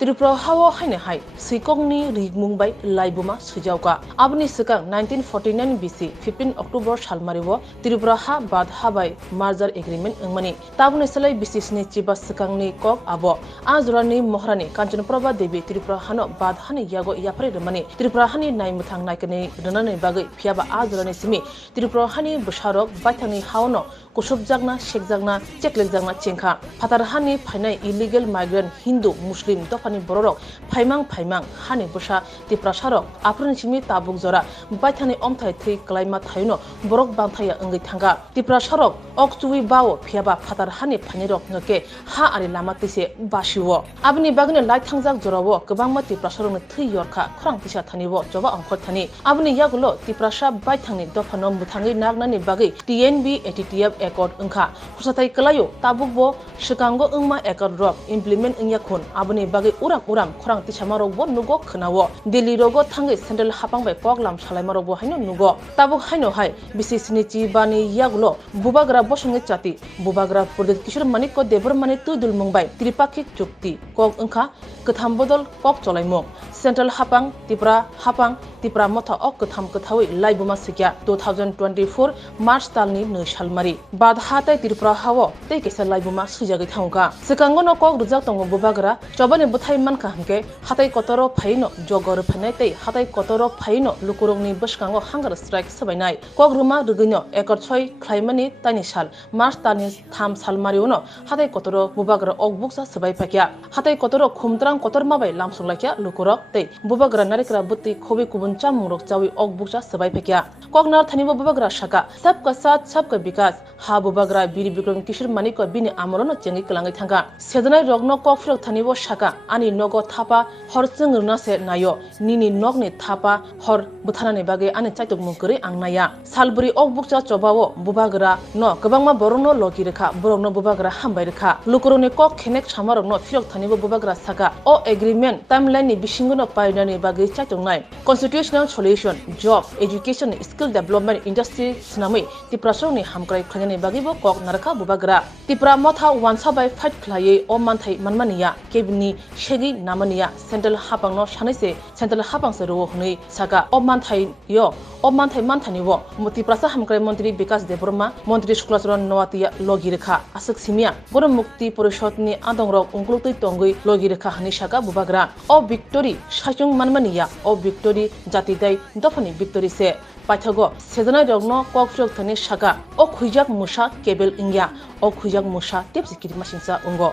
Tripura हावो हाइने high सिकंगनि रिगमुंबाय लाइबुमा सुजावका आबनि सिगां 1949 BC 15 October सालमारिवो Tripura हा बाद हाबाय मार्जार एग्रीमेंट अंगमानि ताबुनि सलाय बिसिसनि चिबा सिगांनि कक आबो आजरानि महरानि कांचनप्रभा देवी त्रिपुरा हानो बाद हानि यागो याफरे रमानि त्रिपुरा हानि नायमुथां नायकनि रनानै बागै फियाबा आजरानि सिमि त्रिपुरा हानि बसारक बायथांनि हावनो कुसुबजागना शेखजागना चेकलेकजागना चेंखा फातार हानि फाइनाय इलीगल माइग्रेंट हिंदू मुस्लिम दफानि बररक फाइमां हानि बसा त्रिपुरा सारक आफरनि सिमि ताबुक जरा बायथांनि अमथाय थै क्लाइमा थायनो बरक बांथाया अंगै थांगा त्रिपुरा सारक अक्चुई बाव फियाबा फातार हानि फाइनाय रक ngके हा आरि लामा तैसे बासिवो आबनि बागने लाइ थांजाक जरावो गोबांमा त्रिपुरा सारकनि थै यरखा खरां तिसा थानिवो जबा अंखर थानि आबनि यागुलो त्रिपुरा सा बायथांनि दफानो मुथाङै नागनानि बागै TNB ATTF एकॉर्ड अंखा खुसाथाय कलायो ताबुकबो सिगांगो अंमा एकॉर्ड रक इमप्लिमेंट अंयाखुन आबनि बागै उराम खरां तिसामारकबो नुगो खोनावो दिल्ली रगो थांगै सेंट्रल हापांबाय पगलाम सालायमारकबो हायनो नुगो ताबुक हायनो हाय बिसिसनि चिबानि यागुलो बुबाग्रा बसंगे चाति बुबाग्रा प्रदेश किशोर मानिक देबर माने तुदुल मुंबाय त्रिपाक्षिक चुक्ति कक अंखा कथाम बदल कक चलायमो सेंट्रल हापां त्रिपुरा मथा अ कथाम कथावै लाइबुमा सिकिया 2024 मार्च तालनि 2 सालमारि बाद हाथाय त्रिपुरा हावो तै केसा लाइबुमा सुजागै थांगा सिकांगनो कक रुजाक तंगो बुबाग्रा चबानि बुथाय मानखा हमके हाथाय कतरो फाइनो जगर फनाय तै हाथाय कतरो फाइनो लुकुरंनि बसकांगो हांगार स्ट्राइक सबायनाय कक रुमा रुगैनो एकड़ 6 क्लाइमानि तानि साल मार्च तानि 3 सालमारि उनो हाथाय कतरो बुबाग्रा अकबुकसा सबाय फाकिया हाथाय कतरो खुमत्रां कतर माबाय लामसंलाकिया लुकुरक तै बुबाग्रा नारिकरा बुत्ति खोबे कुबुनचा मुरक चावी अकबुकसा सबाय फाकिया ककनार थानिबो बुबाग्रा शाका सबका साथ सबका विकास हा बुबाग्रा बिरि बिक्रम किशोर मानिक बिनि आमरनो चेंगि कलाङै थांगा सेदनाय रगनो ककफ्रक थानिबो शाका आनि नगो थापा हर जोंरना से नायो निनि नगनि थापा हर बुथानानि बागै आनि चाइतक मुकरै आंनाया सालबुरि अकबुकसा चबावो बुबाग्रा न गोबांमा बरनो लगी रेखा बरनो बुबाग्रा हामबाय रेखा लुकुरनि कक खेनेक सामारकनो फिरक थानिबो बुबाग्रा साका ओ एग्रीमेंट टाइमलाइन नि बिसिंगनो पायनानि बागै चाइतंनाय constitutional solution job education skill development industry सिनामै त्रिपुरा सरकनि हामक्राय खलायनानि बागैबो कक नारखा बुबाग्रा त्रिपुरा मथा वानसा बाय फाइट खलायै अ मानथाय मानमानिया केबिनि शेगि नामानिया सेंट्रल हापांनो सानैसे सेंट्रल हापांसे रो हनै साका अ मानथाय मानथानिवो त्रिपुरा हामक्राय मंत्री विकास देबरमा मंत्री शुक्लाचरण नवातिया लगी रेखा आसक सिमिया बर मुक्ति परिषदनि आदंरक उंक्लुतै तंगै लगी रेखा हनै साका बुबाग्रा अ विक्टोरी साइचुं मानमानिया अ विक्टोरी जातिदाय दफानि विक्टोरी से पाइथागो सेदनाय रगनो ककफ्रक थानि साका अ खुइजाक मुसा केबल इंगिया अ खुइजाक मुसा टेपसिकिरि मासिंसा उंगो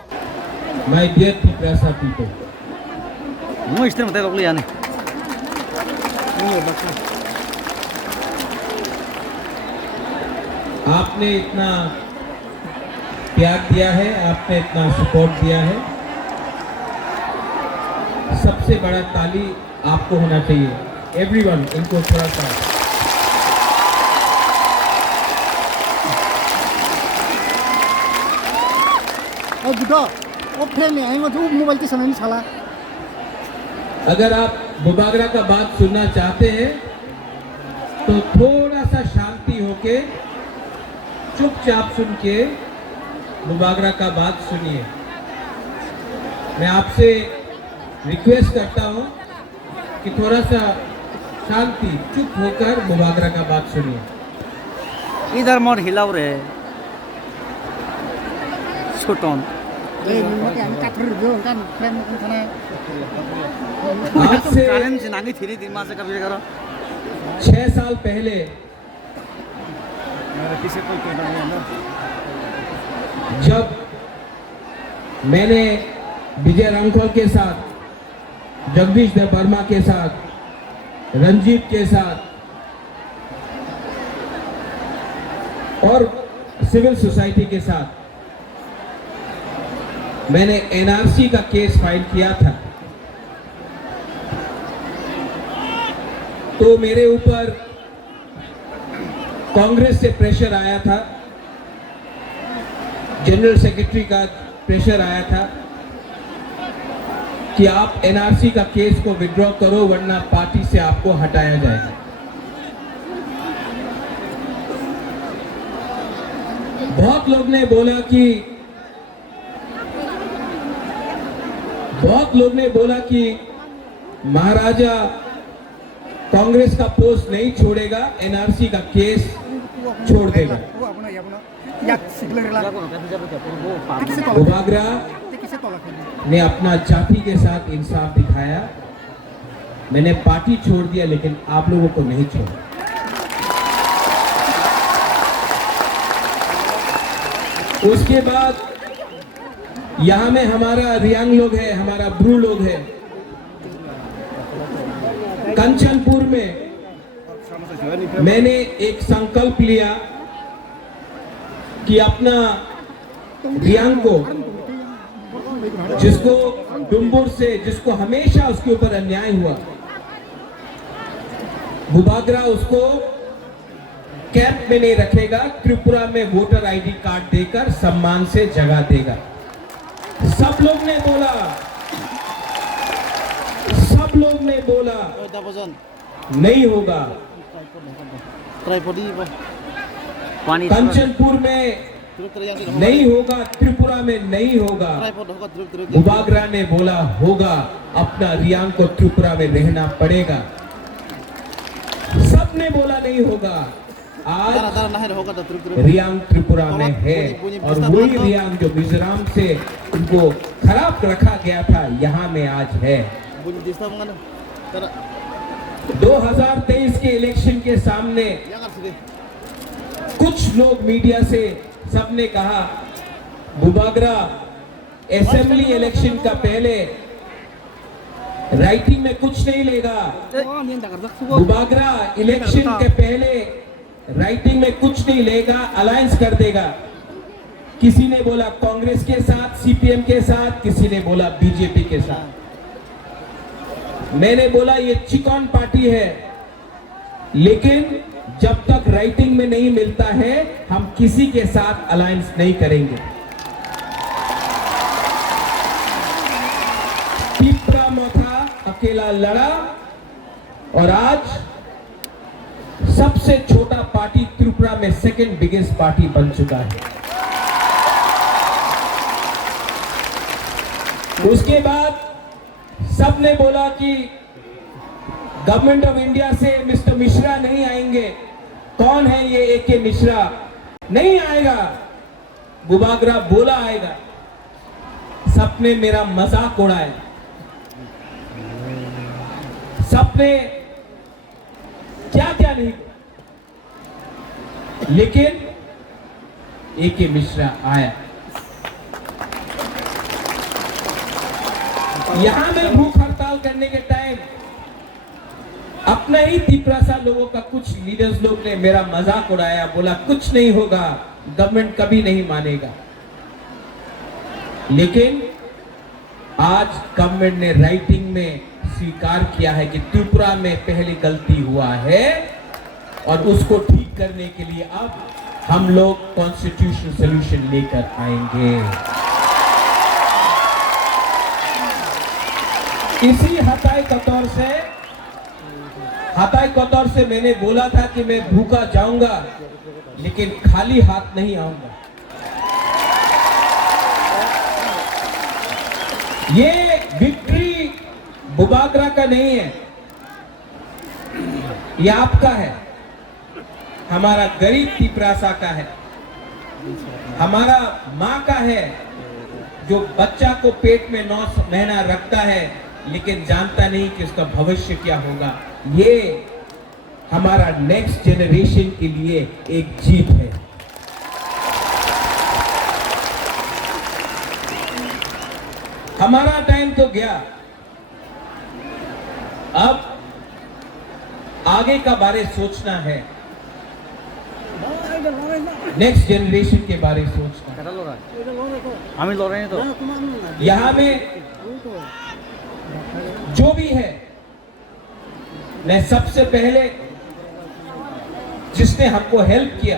My dear Triprasa people, Mo इस्तेम मते लोग लियाने आपने इतना प्यार दिया है, आपने इतना सपोर्ट दिया है। सबसे बड़ा ताली आपको होना चाहिए। एवरीवन इनको थोड़ा सा मोबाइल की समय साला अगर आप बुबागरा का बात सुनना चाहते हैं तो थोड़ा सा शांति होके चुपचाप सुन के बुबागरा का बात सुनिए। मैं आपसे रिक्वेस्ट करता हूं कि थोड़ा सा शांति चुप होकर बुबागरा का बात सुनिए। इधर मोर हिलाव रे छोटन आज से 6 साल पहले जब मैंने विजय रामखोल के साथ, जगदीश देव वर्मा के साथ, रंजीत के साथ और सिविल सोसाइटी के साथ मैंने एनआरसी का केस फाइल किया था, तो मेरे ऊपर कांग्रेस से प्रेशर आया था, जनरल सेक्रेटरी का प्रेशर आया था कि आप एनआरसी का केस को विड्रॉ करो वरना पार्टी से आपको हटाया जाएगा। बहुत लोग ने बोला कि बहुत लोग ने बोला कि महाराजा कांग्रेस का पोस्ट नहीं छोड़ेगा, एनआरसी का केस छोड़ देगा। बुबागरा ने अपना जाति के साथ इंसाफ दिखाया। मैंने पार्टी छोड़ दिया लेकिन आप लोगों को नहीं छोड़ा। उसके बाद यहाँ में हमारा रियांग लोग है, हमारा ब्रू लोग है। कंचनपुर में मैंने एक संकल्प लिया कि अपना रियांग को, जिसको डुम्बुर से, जिसको हमेशा उसके ऊपर अन्याय हुआ, बुबागरा उसको कैंप में नहीं रखेगा, त्रिपुरा में वोटर आईडी कार्ड देकर सम्मान से जगह देगा। सब लोग ने बोला, सब लोग ने बोला नहीं होगा। कंचनपुर में नहीं होगा, त्रिपुरा में नहीं होगा। बुबागरा ने बोला होगा, अपना रियांग को त्रिपुरा में रहना पड़ेगा। सब ने बोला नहीं होगा। आज रियांग त्रिपुरा में है और वही रियांग जो मिजोरम से उनको खराब रखा गया था, यहाँ में आज है। 2023 के इलेक्शन के सामने कुछ लोग मीडिया से सबने कहा बुबागरा असेंबली इलेक्शन का पहले राइटिंग में कुछ नहीं लेगा, बुबागरा इलेक्शन के पहले राइटिंग में कुछ नहीं लेगा, अलायंस कर देगा। किसी ने बोला कांग्रेस के साथ, सीपीएम के साथ, किसी ने बोला बीजेपी के साथ। मैंने बोला ये चिकन पार्टी है, लेकिन जब तक राइटिंग में नहीं मिलता है हम किसी के साथ अलायंस नहीं करेंगे। त्रिपुरा मोथा अकेला लड़ा और आज सबसे छोटा पार्टी त्रिपुरा में सेकंड बिगेस्ट पार्टी बन चुका है। उसके बाद सबने बोला कि गवर्नमेंट ऑफ इंडिया से मिस्टर मिश्रा नहीं आएंगे। कौन है ये एके मिश्रा? नहीं आएगा। बुबागरा बोला आएगा। सबने मेरा मजाक उड़ाया, सबने क्या क्या नहीं, लेकिन एके मिश्रा आया। यहां में भूख हड़ताल करने के टाइम अपना ही तिपरासा लोगों का कुछ लीडर्स लोग ने मेरा मजाक उड़ाया, बोला कुछ नहीं होगा, गवर्नमेंट कभी नहीं मानेगा। लेकिन आज गवर्नमेंट ने राइटिंग में स्वीकार किया है कि त्रिपुरा में पहले गलती हुआ है और उसको ठीक करने के लिए अब हम लोग कॉन्स्टिट्यूशनल सॉल्यूशन लेकर आएंगे। इसी हताई कतौर से मैंने बोला था कि मैं भूखा जाऊंगा लेकिन खाली हाथ नहीं आऊंगा। ये विक्ट्री बुबागरा का नहीं है, ये आपका है, हमारा गरीब तिपरासा का है, हमारा माँ का है जो बच्चा को पेट में 9 महीना रखता है लेकिन जानता नहीं कि उसका भविष्य क्या होगा। ये हमारा नेक्स्ट जनरेशन के लिए एक जीत है। हमारा टाइम तो गया, अब आगे का बारे सोचना है, नेक्स्ट जनरेशन के बारे सोचना। यहां में जो भी है, मैं सबसे पहले जिसने हमको हेल्प किया,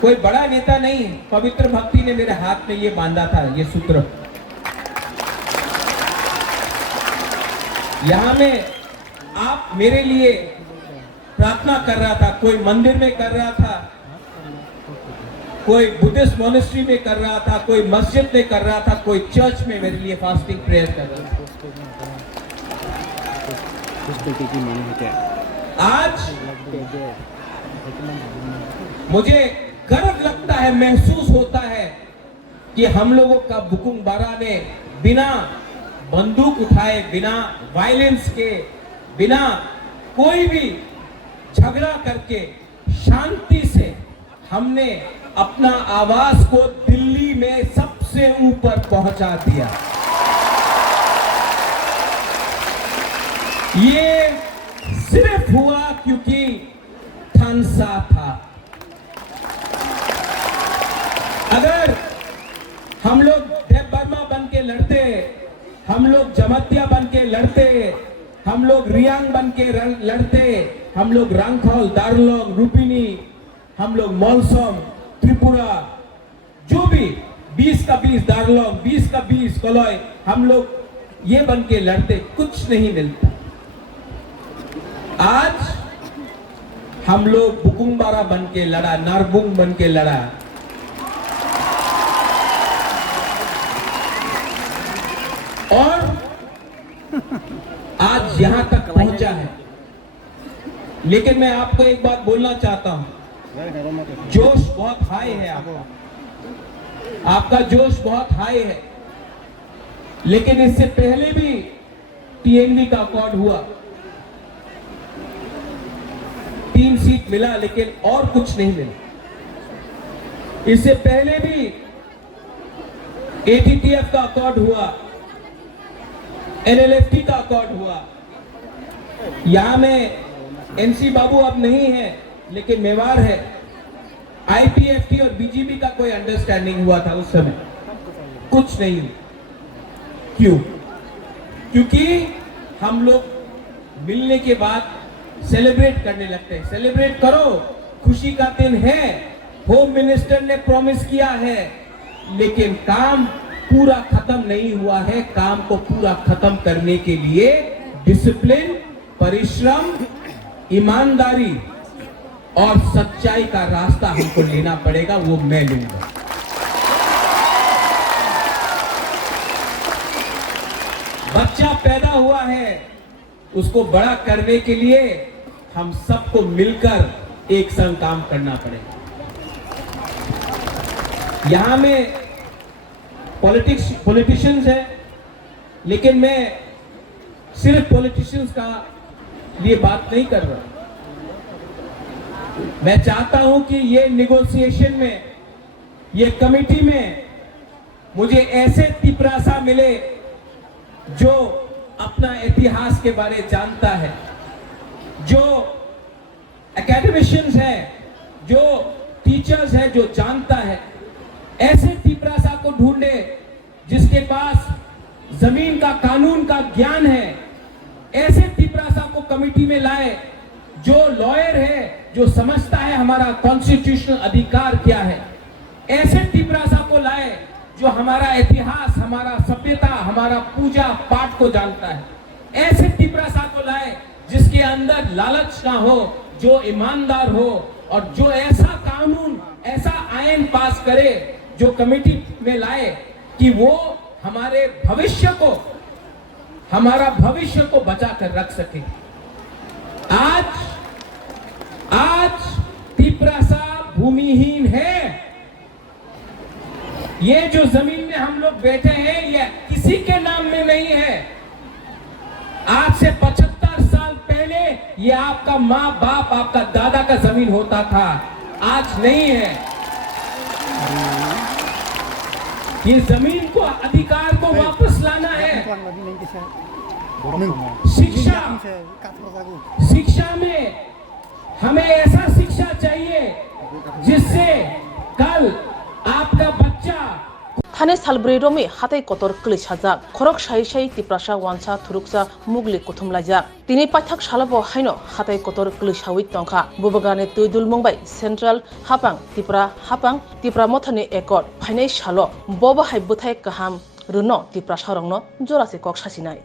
कोई बड़ा नेता नहीं, पवित्र भक्ति ने मेरे हाथ में ये बांधा था, ये सूत्र। यहां में आप मेरे लिए प्रार्थना कर रहा था, कोई मंदिर में कर रहा था, कोई बुद्धिस्ट मॉनेस्ट्री में कर रहा था, कोई मस्जिद में कर रहा था, कोई चर्च में मेरे लिए फास्टिंग प्रेयर कर रहा था। आज मुझे गर्व लगता है, महसूस होता है कि हम लोगों का बुकुंबारा ने बिना बंदूक उठाए, बिना वायलेंस के, बिना कोई भी झगड़ा करके शांति से हमने अपना आवाज को दिल्ली में सबसे ऊपर पहुंचा दिया। ये सिर्फ हुआ क्योंकि थानसा था। अगर हम लोग देव बर्मा बन के लड़ते, हम लोग जमतिया बन के लड़ते, हम लोग रियांग बन के लड़ते, हम लोग रंगखोल, दार्लोंग, रुपिनी, हम लोग मौलसम, त्रिपुरा, जो भी 20 का 20 दार्लोंग, 20 का 20 कलोय, हम लोग ये बन के लड़ते, कुछ नहीं मिलता। आज हम लोग बुकुंबारा बन के लड़ा, नारबुंग बन के लड़ा। और आज यहां तक पहुंचा है। लेकिन मैं आपको एक बात बोलना चाहता हूं, जोश बहुत हाई है आपका जोश बहुत हाई है। लेकिन इससे पहले भी टीएनवी का अकॉर्ड हुआ, 3 सीट मिला, लेकिन और कुछ नहीं मिला। इससे पहले भी एटीटीएफ का अकॉर्ड हुआ, एनएलएफटी का अकॉर्ड हुआ। यहां में एनसी बाबू अब नहीं है, लेकिन मेवाड़ है। आईपीएफटी और बीजेपी का कोई अंडरस्टैंडिंग हुआ था उस समय, कुछ नहीं। क्यों? क्योंकि हम लोग मिलने के बाद सेलिब्रेट करने लगते हैं। सेलिब्रेट करो, खुशी का दिन है, होम मिनिस्टर ने प्रॉमिस किया है, लेकिन काम पूरा खत्म नहीं हुआ है। काम को पूरा खत्म करने के लिए डिसिप्लिन, परिश्रम, ईमानदारी और सच्चाई का रास्ता हमको लेना पड़ेगा, वो मैं लूंगा। बच्चा पैदा हुआ है, उसको बड़ा करने के लिए हम सबको मिलकर एक संग काम करना पड़ेगा। यहां में पॉलिटिशियंस है, लेकिन मैं सिर्फ पॉलिटिशियंस का लिए बात नहीं कर रहा। मैं चाहता हूं कि ये निगोशिएशन में, ये कमेटी में मुझे ऐसे तिपरासा मिले जो अपना इतिहास के बारे जानता है, जो एकेडमिशियंस है, जो टीचर्स है, जो जानता है। ऐसे तिपरासा को ढूंढे जिसके पास जमीन का, कानून का ज्ञान है। ऐसे तिपरासा को कमेटी में लाए जो लॉयर है, जो समझता है हमारा कॉन्स्टिट्यूशनल अधिकार क्या है। ऐसे तिपरासा को लाए जो हमारा इतिहास, हमारा सभ्यता, हमारा पूजा पाठ को जानता है। ऐसे तिपरासा को लाए जिसके अंदर लालच ना हो, जो ईमानदार हो, और जो ऐसा कानून, ऐसा आयन पास करे, जो कमेटी में लाए कि वो हमारे भविष्य को, हमारा भविष्य को बचा कर रख सके। आज तिपरासा भूमिहीन है। ये जो जमीन में हम लोग बैठे हैं, ये किसी के नाम में नहीं है। आज से 75 साल पहले ये आपका माँ बाप, आपका दादा का जमीन होता था, आज नहीं है। ये जमीन को, अधिकार को वापस लाना है। शिक्षा में हमें ऐसा शिक्षा चाहिए जिससे कल आपका बच्चा थाने सालब्रै रमी हाथाय कतर क्लिसाजाक खरक साई साई तिप्रासा वानसा थुरुकसा मुगली कुथुमलाइजाक तिनि पाइथाक सालाबो हाइनो हाथाय कतर क्लिसावि तंखा बुबगाने तुइदुल मंबाई सेंट्रल हापां तिप्रा मथानि एकट फाइनाय सालो बबो हाय बुथाय काहाम रुनो तिप्रासा रंनो जरासे कक सासिनाय।